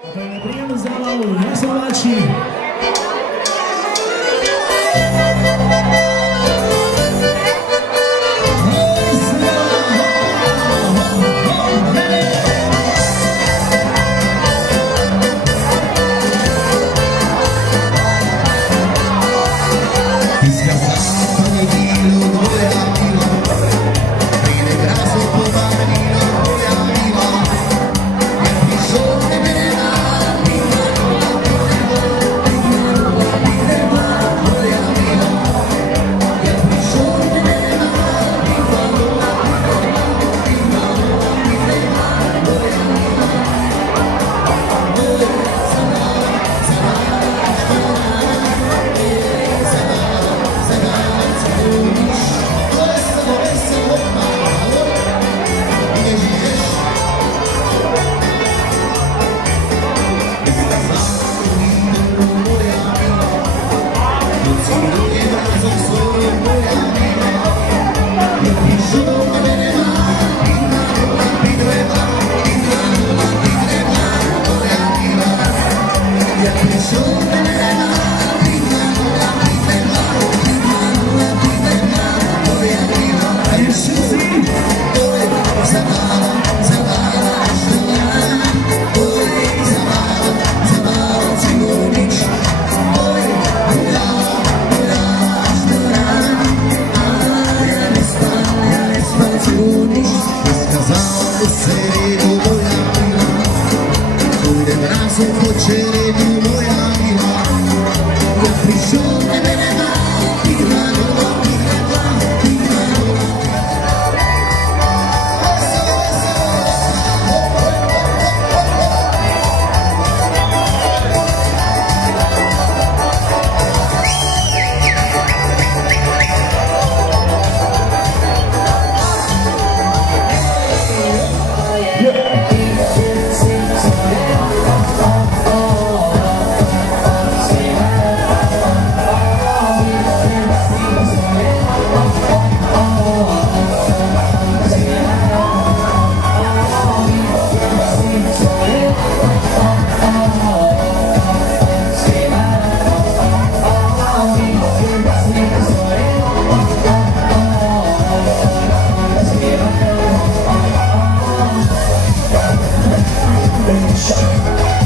Príjemnú zábavu, nech sa páči.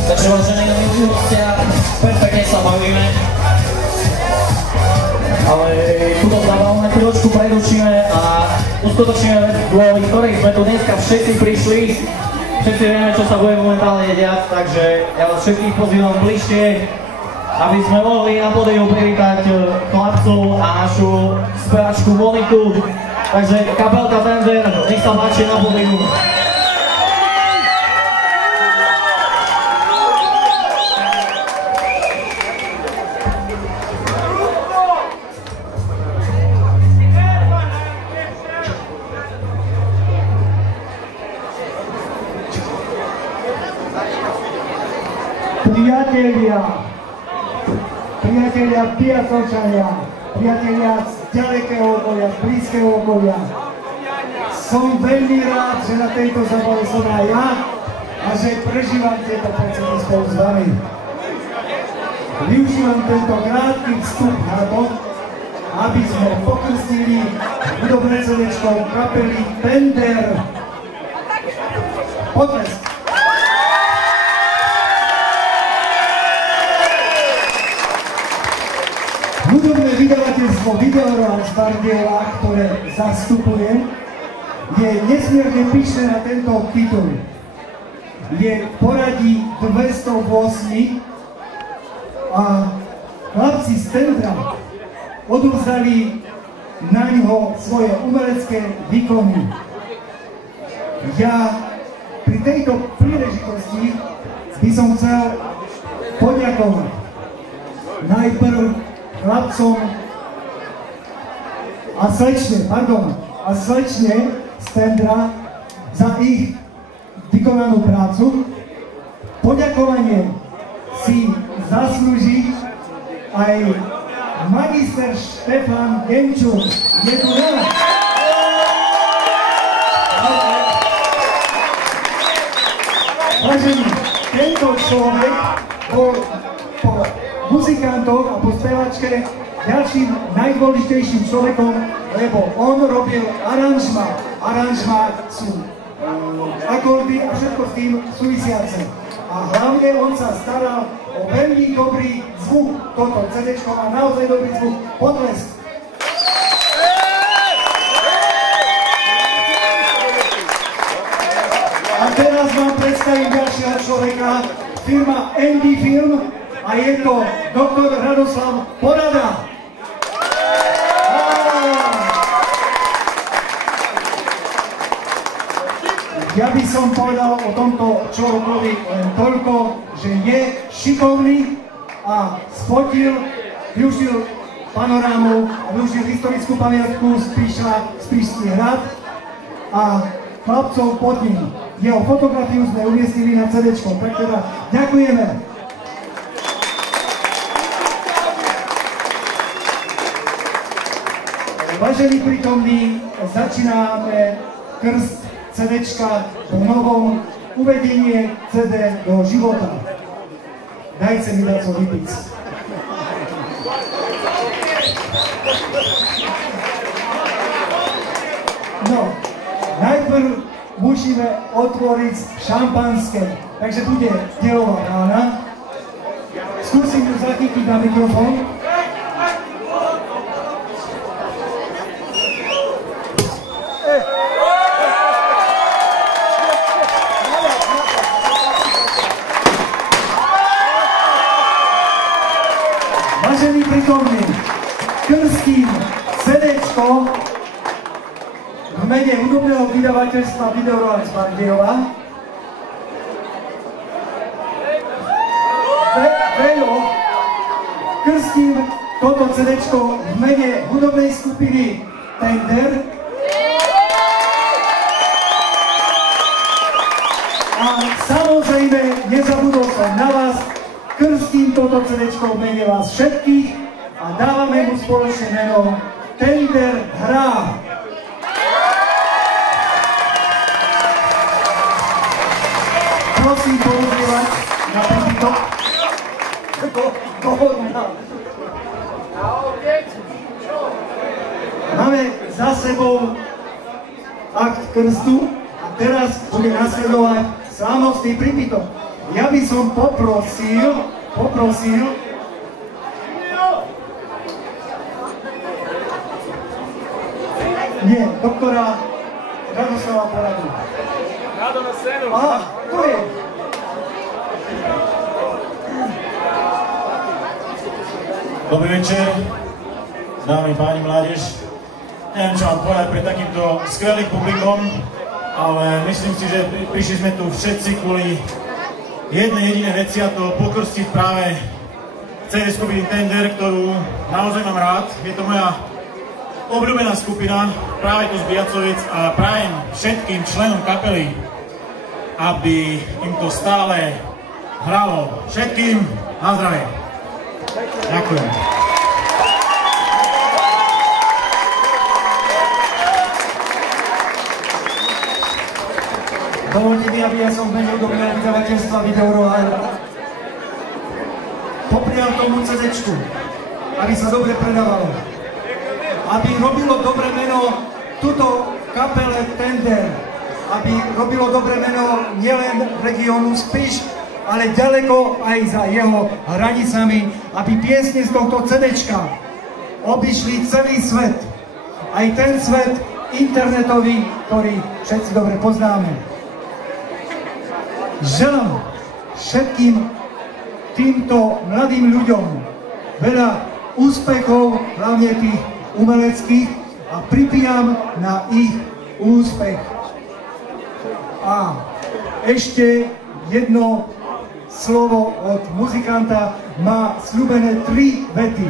Takže vážení milí hostia, perfektne sa bavíme. Ale túto zábavu na chvíľočku prerušíme a uskutočníme vec, kvôli ktorej sme tu dneska všetci prišli. Všetci vieme, čo sa bude momentálne diať, takže ja vás všetkých pozývam bližšie, aby sme mohli na pódiu privítať chlapcov a našu speváčku Moniku. Takže kapelka Tender, nech sa páči na pódiu. Priatelia Piasovčania, priatelia z ďalekého okolia, z blízkeho okolia. Som veľmi rád, že na tejto zábave som aj ja a že prežívam tieto pocity spolu s vami. Využívam tento krátky vstup na to, aby sme pokrstili hudobné celečko kapely Tender. Potlesk! Hudobné vydavateľstvo Videorans Bardiola, ktoré zastupujem, je nesmierne pyšné na tento titul. Je v poradí 208 a chlapci z Tendra odovzdali na ňo svoje umelecké výkony. Ja pri tejto príležitosti by som chcel poďakovať najprv chlapcom a slečne z Tendra za ich vykonanú prácu. Poďakovanie si zaslúži aj magister Štefan Genčuk. Je tu na nás. Vážení, tento človek bol po muzikantoch a po spevačke ďalším najdôležitejším človekom, lebo on robil aranžma. Aranžma sú akordy a všetko s tým súvisiace. A hlavne on sa staral o veľmi dobrý zvuk. Toto CD-čko má naozaj dobrý zvuk. Potlesk. A teraz vám predstavím ďalšieho človeka, firma ND Film, a je to doktor Radoslav Porada. Ja by som povedal o tomto človekovi len toľko, že je šikovný a spotil, využil panorámu a využil historickú pamiatku Spišský hrad a chlapcov pod ním. Jeho fotografiu sme umiestnili na CD-čko, tak teda ďakujeme. Vážení prítomní, začíname krst CD-čka po novom, uvedenie CD do života. Dajte mi dať co vypiť. No, najprv musíme otvoriť šampanské, takže bude delová rána. Skúsim ju zachytiť na mikrofón. Vážení prítomní, krstím CD-čko v mene hudobného vydavateľstva Videorová z Bardejova. Vejo, krstím toto CD-čko v mene hudobnej skupiny Tender. A samozrejme, nezabudol som na vás, krstím toto CD-čko v mene vás všetkých a dávame mu spoločné meno Tender hrá. Prosím porozlievať na tento Máme za sebou akt krstu a teraz bude nasledovať slávnostný prípitok. Ja by som poprosil doktora Radoslava Poradu. Rado na scénu. Aha, tu je. Dobrý večer, dámy, páni, mládež. Neviem, čo vám povedať pre takýmto skvelým publikom, ale myslím si, že prišli sme tu všetci kvôli jednej jedinej veci, a to pokrstiť práve CD skupiny Tender, ktorú naozaj mám rád. Je to moja obľúbená skupina, práve tu z Biacoviec, a prajem všetkým členom kapely, aby im to stále hralo. Všetkým na zdravie. Ďakujem. Dovolte mi, aby ja som v mene hudobného vydavateľstva Videorová poprial tomu CD-čku, aby sa dobre predávalo. Aby robilo dobre meno tuto kapele Tender, aby robilo dobre meno nielen regiónu Spiš, ale ďaleko aj za jeho hranicami, aby piesne z tohto CD-čka obišli celý svet, aj ten svet internetový, ktorý všetci dobre poznáme. Želám všetkým týmto mladým ľuďom veľa úspechov, hlavne tých umeleckých, a pripíjam na ich úspech. A ešte jedno slovo od muzikanta, má sľúbené 3 vety.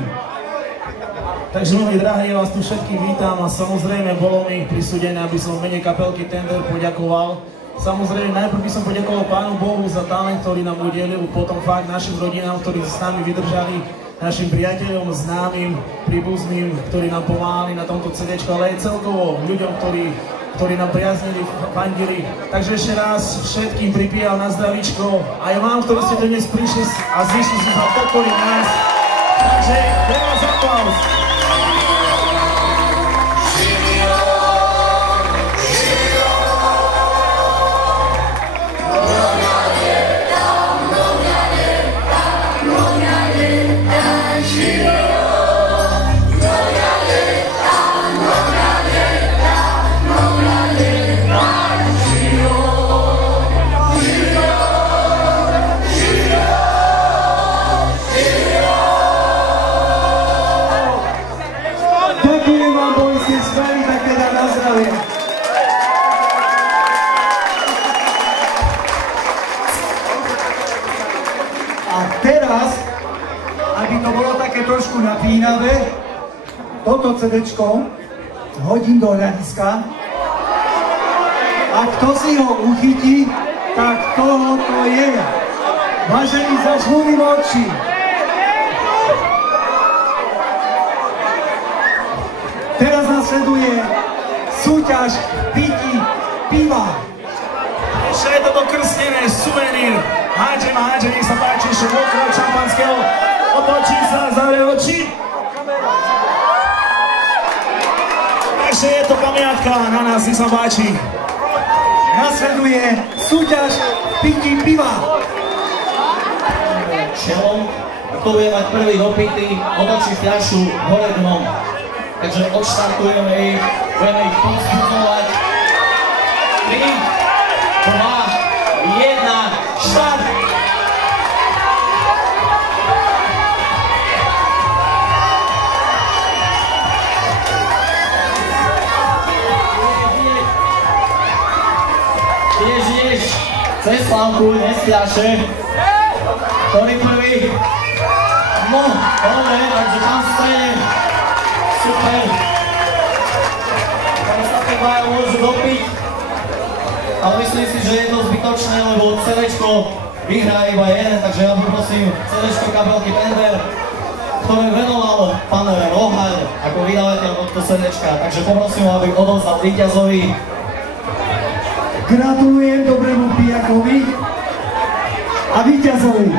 Takže veľmi drahí, ja vás tu všetkých vítam a samozrejme bolo mi prisúdené, aby som v mene kapelky Tender poďakoval. Samozrejme najprv by som poďakoval Pánu Bohu za talent, ktorý nám udelil, potom fakt našim rodinám, ktorí s nami vydržali, našim priateľom, známym, príbuzným, ktorí nám pomáhali na tomto CD-čku, ale aj celkovo ľuďom, ktorí ktorí nám priaznili, fandili. Takže ešte raz všetkým pripíjam na zdravíčko. Aj vám, ktorí ste tu dnes prišli a zišli si sa podporiť nás. Takže pre vás aplauz. Trošku napínavé, toto CDčko hodím do hľadiska a kto si ho uchytí, tak toho to je. Vážení, zažmúrim oči. Teraz nasleduje súťaž pití piva. Ešte je to dokrstnené, suvenír. Hádžem, nech sa páči, ešte mokrého šampanského. Otočí sa, zavrie oči. Ešte je to pamiatka na nás, nech sa páči. Nasleduje súťaž pití piva. Čelom, kto bude mať prvý dopitý, otočí fľašu hore dnom. Takže odštartujeme ich, budeme ich povzbudzovať. 3, 2, 1, štart! Cez slavku, neskľaše. Ktorý prvý? No, dobre, takže tam v strede. Super. Teraz sa tie dvaja môžu dopiť. Ale myslím si, že je to zbytočné, lebo CDčko vyhrá iba jeden, takže ja poprosím CDčko kapelky Tender, ktoré venoval pán Rohaľ ako vydavateľ tohto CDčka. Takže poprosím, aby odovzdal víťazovi. Gratulujem dobrému pijakovi a víťazovi.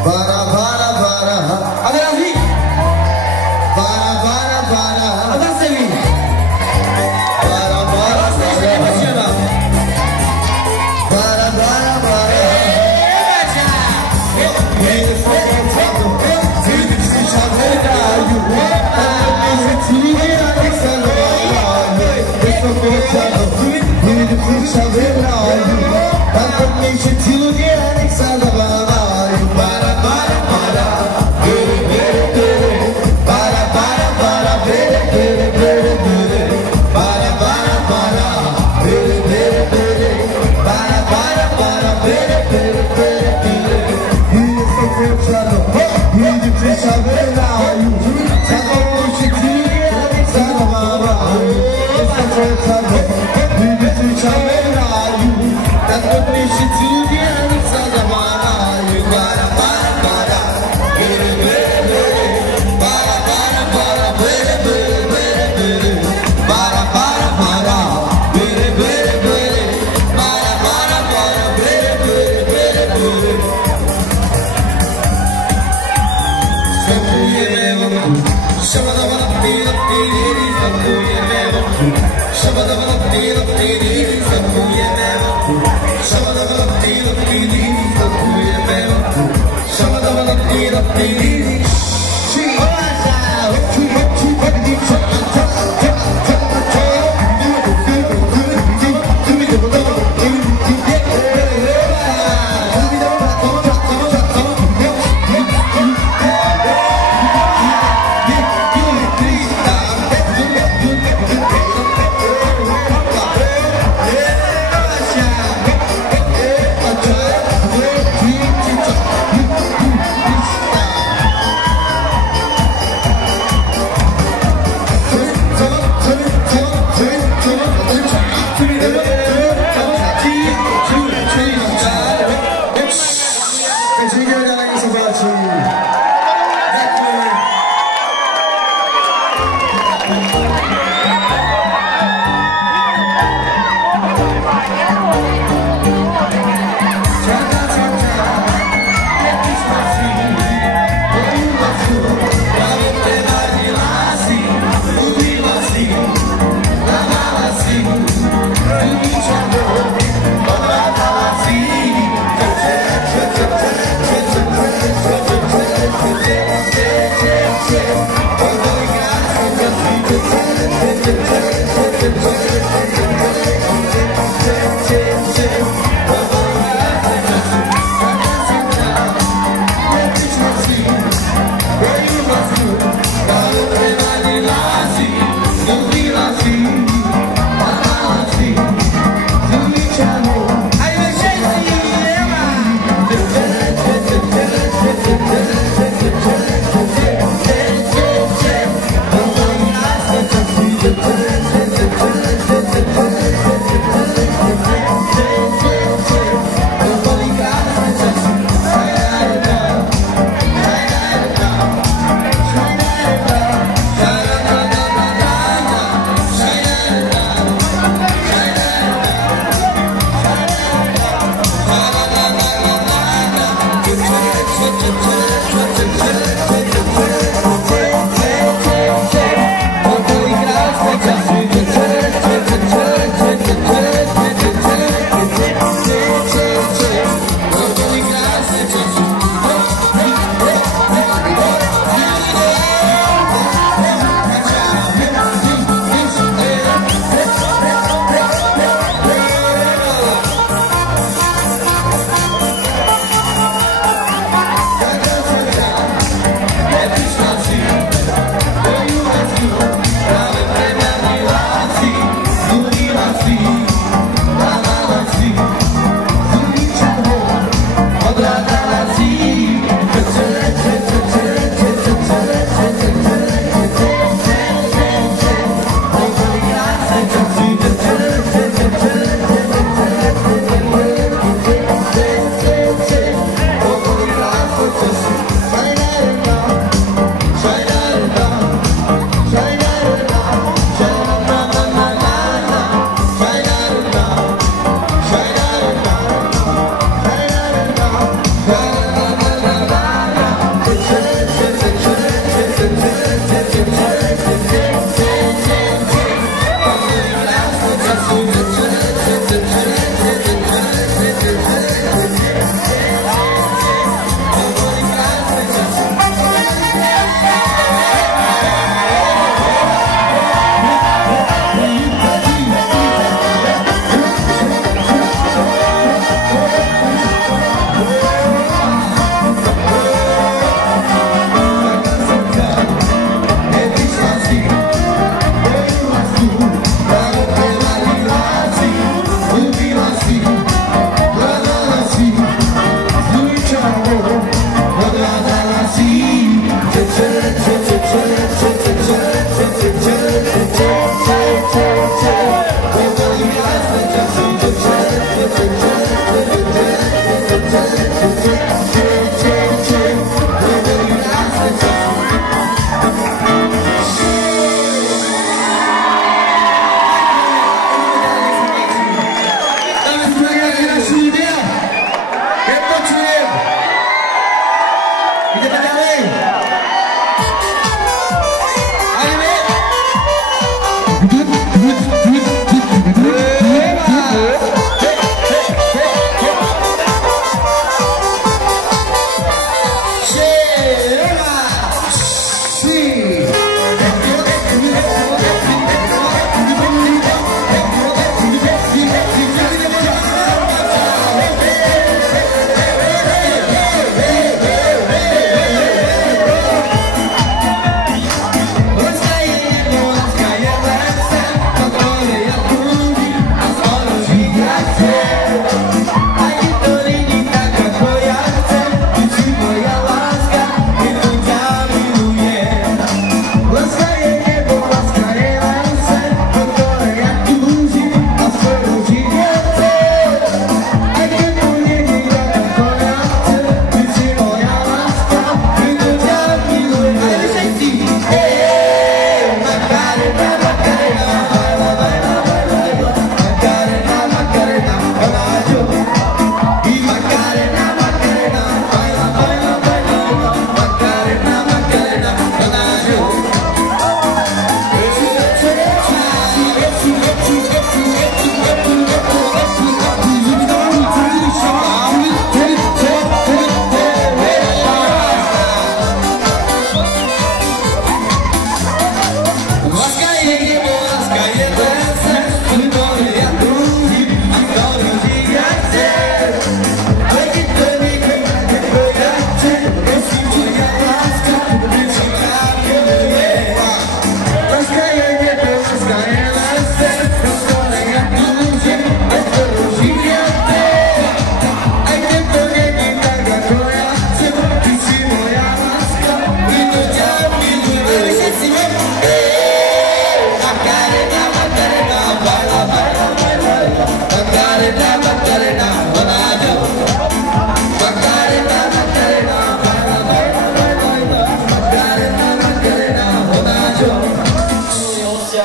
Bara, bara, bara. A teraz vy. Bara, bara, bara. A zase vy. Bara, bara, bara. Bara, bara, bara.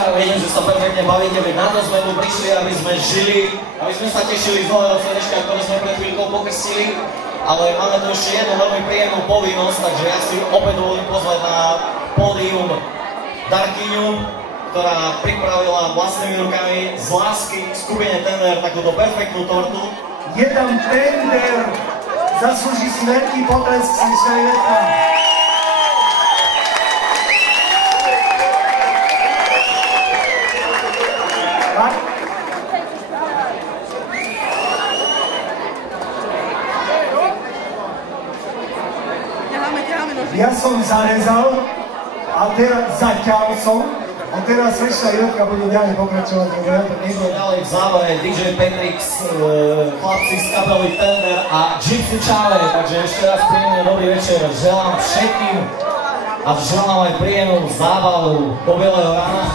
večera, vidím, že sa perfektne bavíte, veď na to sme tu prišli, aby sme žili, aby sme sa tešili z nového CD-čka, ktoré sme pred chvíľkou pokrstili, ale máme tu ešte jednu veľmi príjemnú povinnosť, takže ja si opäť dovolím pozvať na pódium Darkyňu, ktorá pripravila vlastnými rukami z lásky k skupine Tender takúto perfektnú tortu. Je tam Tender, zaslúži si veľký potlesk, slečna Ivetka. Ja som zarezal a teraz zaťal som a teraz slečna Ivetka bude ďalej pokračovať, lebo ja to neviem. Ďalej v závere DJ Petrix, chlapci z kapely Tender a Gypsy Chale, takže ešte raz príjemný dobrý večer želám všetkým a želám aj príjemnú zábavu do bieleho rána.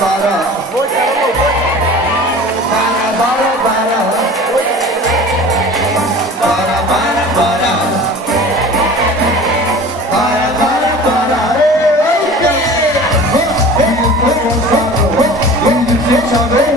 para. Para, para, para. Para, para, para. Para, para, para. Hey, hey, hey.